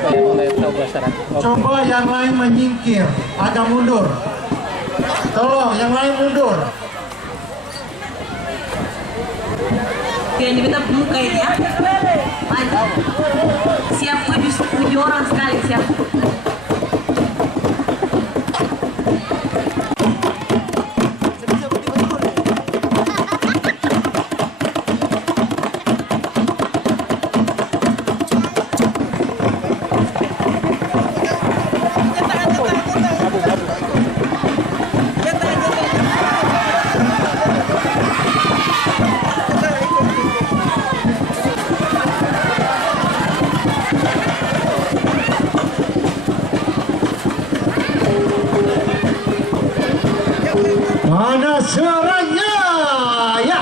Coba yang lain menyingkir, agak mundur. Tolong yang lain mundur. Yang diminta buka ini ya. Maju. Siap 7 orang sekali siap. Mana suaranya? Ya.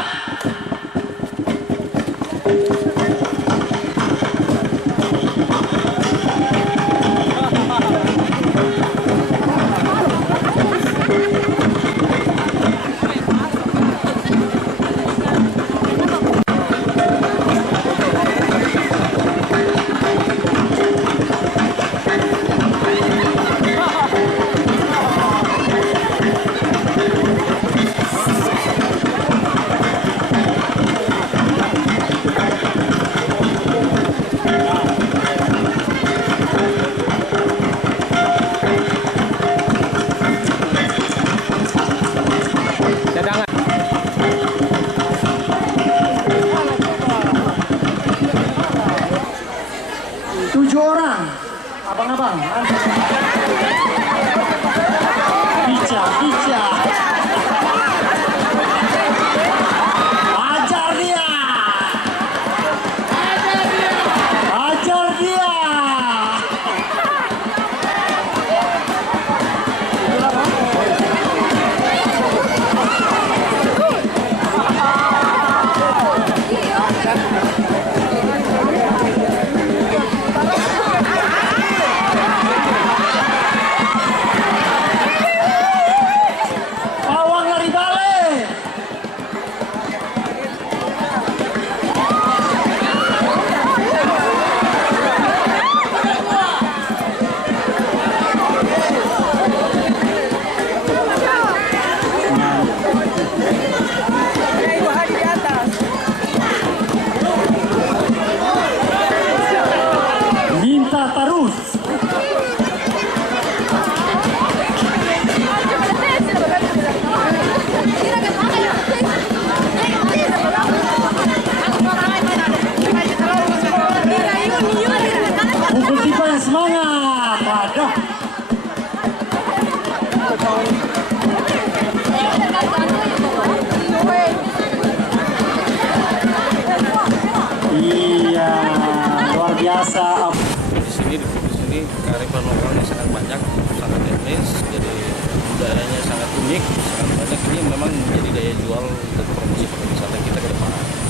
Tujuh orang, abang-abang. Bica. Ajar dia. Pawang lari balik. Minta terus. Pukul tiga yang semangat. Waduh. Iya, luar biasa. Di sini kearifan lokalnya sangat banyak, sangat etnis, jadi budayanya sangat unik, sangat banyak. Ini memang menjadi daya jual untuk promosi pariwisata kita ke depan.